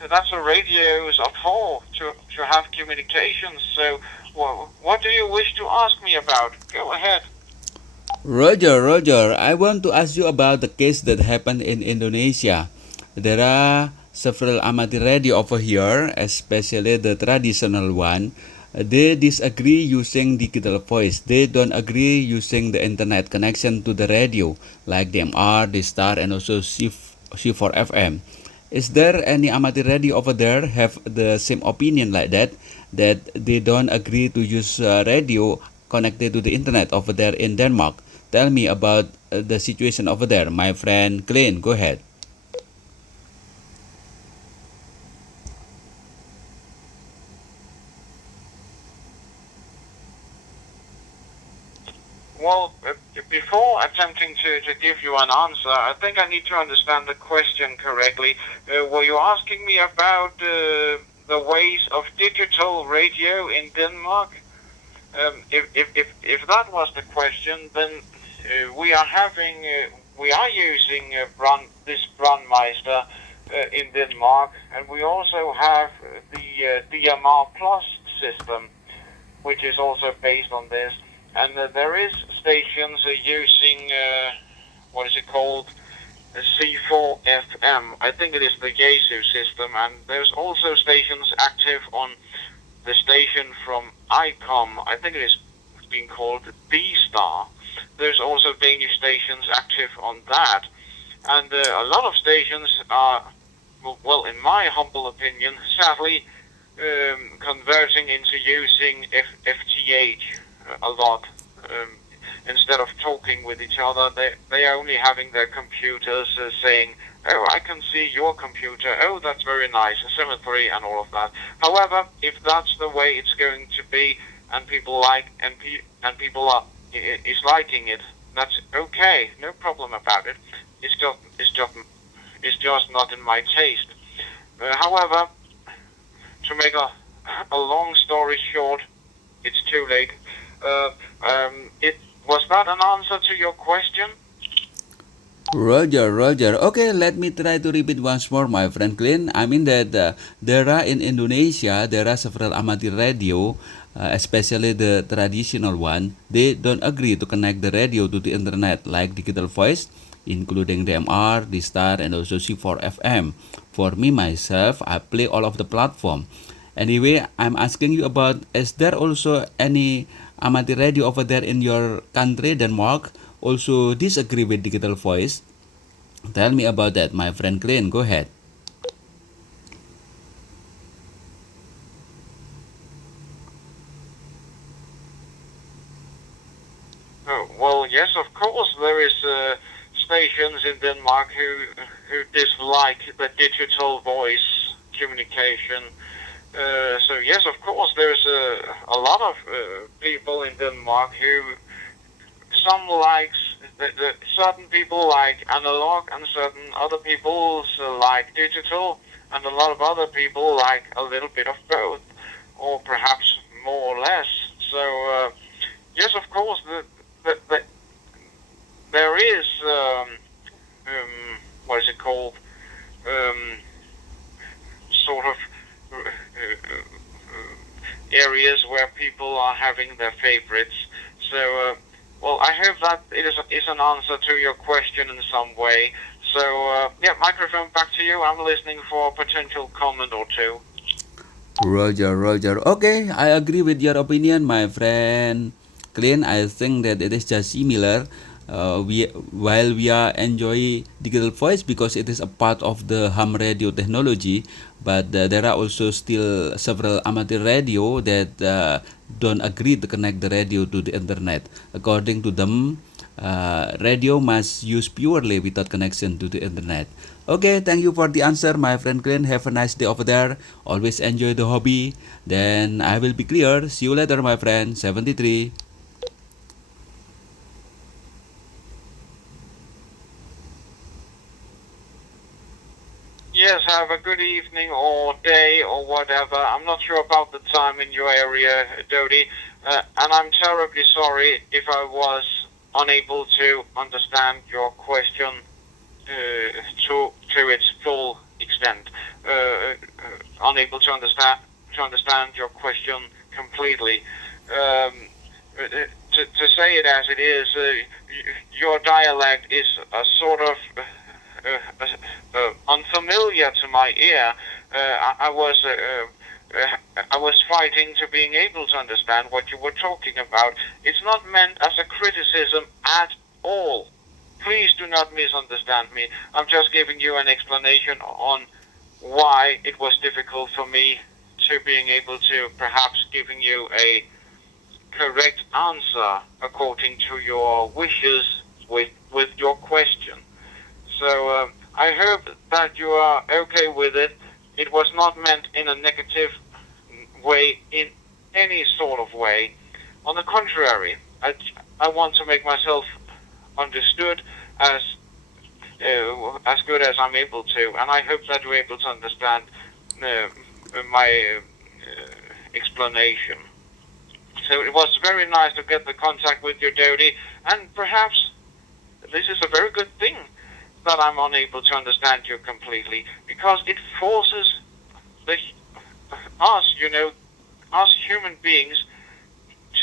That's what radios are for, to have communications. So, what do you wish to ask me about? Go ahead. Roger, I want to ask you about the case that happened in Indonesia. There are several amateur radio over here, especially the traditional one. They disagree using digital voice. They don't agree using the internet connection to the radio, like the MR, the Star, and also C4FM. Is there any amateur radio over there have the same opinion like that? That they don't agree to use radio connected to the internet over there in Denmark? Tell me about the situation over there, my friend Klein. Go ahead. Well, before attempting to give you an answer, I think I need to understand the question correctly. Were you asking me about the ways of digital radio in Denmark? If that was the question, then we are using this Brandmeister in Denmark, and we also have the DMR Plus system, which is also based on this. And there is stations using what is it called? C4FM. I think it is the Yaesu system, and there's also stations active on the station from ICOM. I think it is being called B-Star. There's also Danish stations active on that, and a lot of stations are, well, in my humble opinion, sadly converting into using FTH a lot. Instead of talking with each other, they are only having their computers saying, "Oh, I can see your computer. Oh, that's very nice, symmetry and all of that." However, if that's the way it's going to be, and people like and people are is liking it, that's okay. No problem about it. It's just not in my taste. However, to make a long story short, it's too late. It was that an answer to your question? Roger. Okay, let me try to repeat once more, my friend Clint. I mean that there are in Indonesia, there are several amateur radio, especially the traditional one. They don't agree to connect the radio to the internet like digital voice, including the MR, the Star, and also C4FM. For me myself, I play all of the platform. Anyway, I'm asking you about, is there also any amateur radio over there in your country, Denmark, also disagree with digital voice? Tell me about that, my friend Klein. Go ahead. Well, yes, of course, there is stations in Denmark who dislike the digital voice communication. So yes, of course, there's a lot of people in Denmark who some likes certain people like analog, and certain other people like digital, and a lot of other people like a little bit of both, or perhaps more or less. So yes, of course, there is what is it called? Um, sort of areas where people are having their favorites. So, well, I hope that it is an answer to your question in some way. So, yeah, microphone back to you. I'm listening for a potential comment or two. Roger. Okay, I agree with your opinion, my friend Clint. I think that it is just similar. While we are enjoy digital voice because it is a part of the ham radio technology, but there are also still several amateur radio that don't agree to connect the radio to the internet. According to them, radio must use purely without connection to the internet. Okay, thank you for the answer, my friend Clint. Have a nice day over there. Always enjoy the hobby. Then I will be clear. See you later, my friend. 73. Yes, have a good evening or day or whatever. I'm not sure about the time in your area, Dodie, and I'm terribly sorry if I was unable to understand your question to its full extent. unable to understand your question completely. To say it as it is, your dialect is sort of unfamiliar to my ear. I was fighting to being able to understand what you were talking about. It's not meant as a criticism at all. Please do not misunderstand me. I'm just giving you an explanation on why it was difficult for me to being able to perhaps giving you a correct answer according to your wishes with your question. So I hope that you are okay with it. It was not meant in a negative way, in any sort of way. On the contrary, I want to make myself understood as good as I'm able to, and I hope that you're able to understand my explanation. So it was very nice to get the contact with you, Dodie, and perhaps this is a very good thing that I'm unable to understand you completely, because it forces us human beings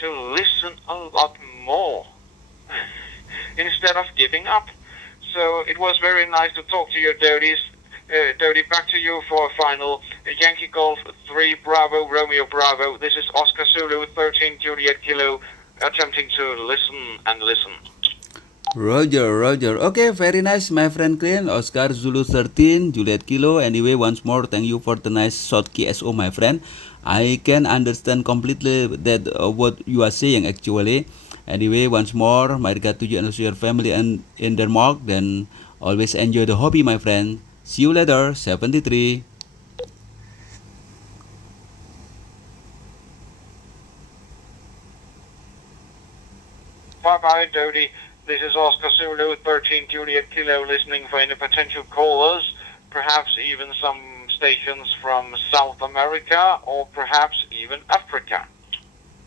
to listen a lot more instead of giving up. So it was very nice to talk to you, Dodie. Dodie, back to you for a final. Yankee Golf 3 Bravo Romeo Bravo. This is Oscar Zulu 13 Juliet Kilo, attempting to listen and listen. Roger, Roger. Okay, very nice, my friend Klein. Oscar Zulu 13, Juliet Kilo. Anyway, once more, thank you for the nice short KSO, my friend. I can understand completely that what you are saying actually. Anyway, once more, my regard to you and also your family and in Denmark. Then always enjoy the hobby, my friend. See you later, 73. Bye-bye, Dodie. This is Oscar Zulu 13 Juliet Kilo, listening for any potential callers, perhaps even some stations from South America or perhaps even Africa.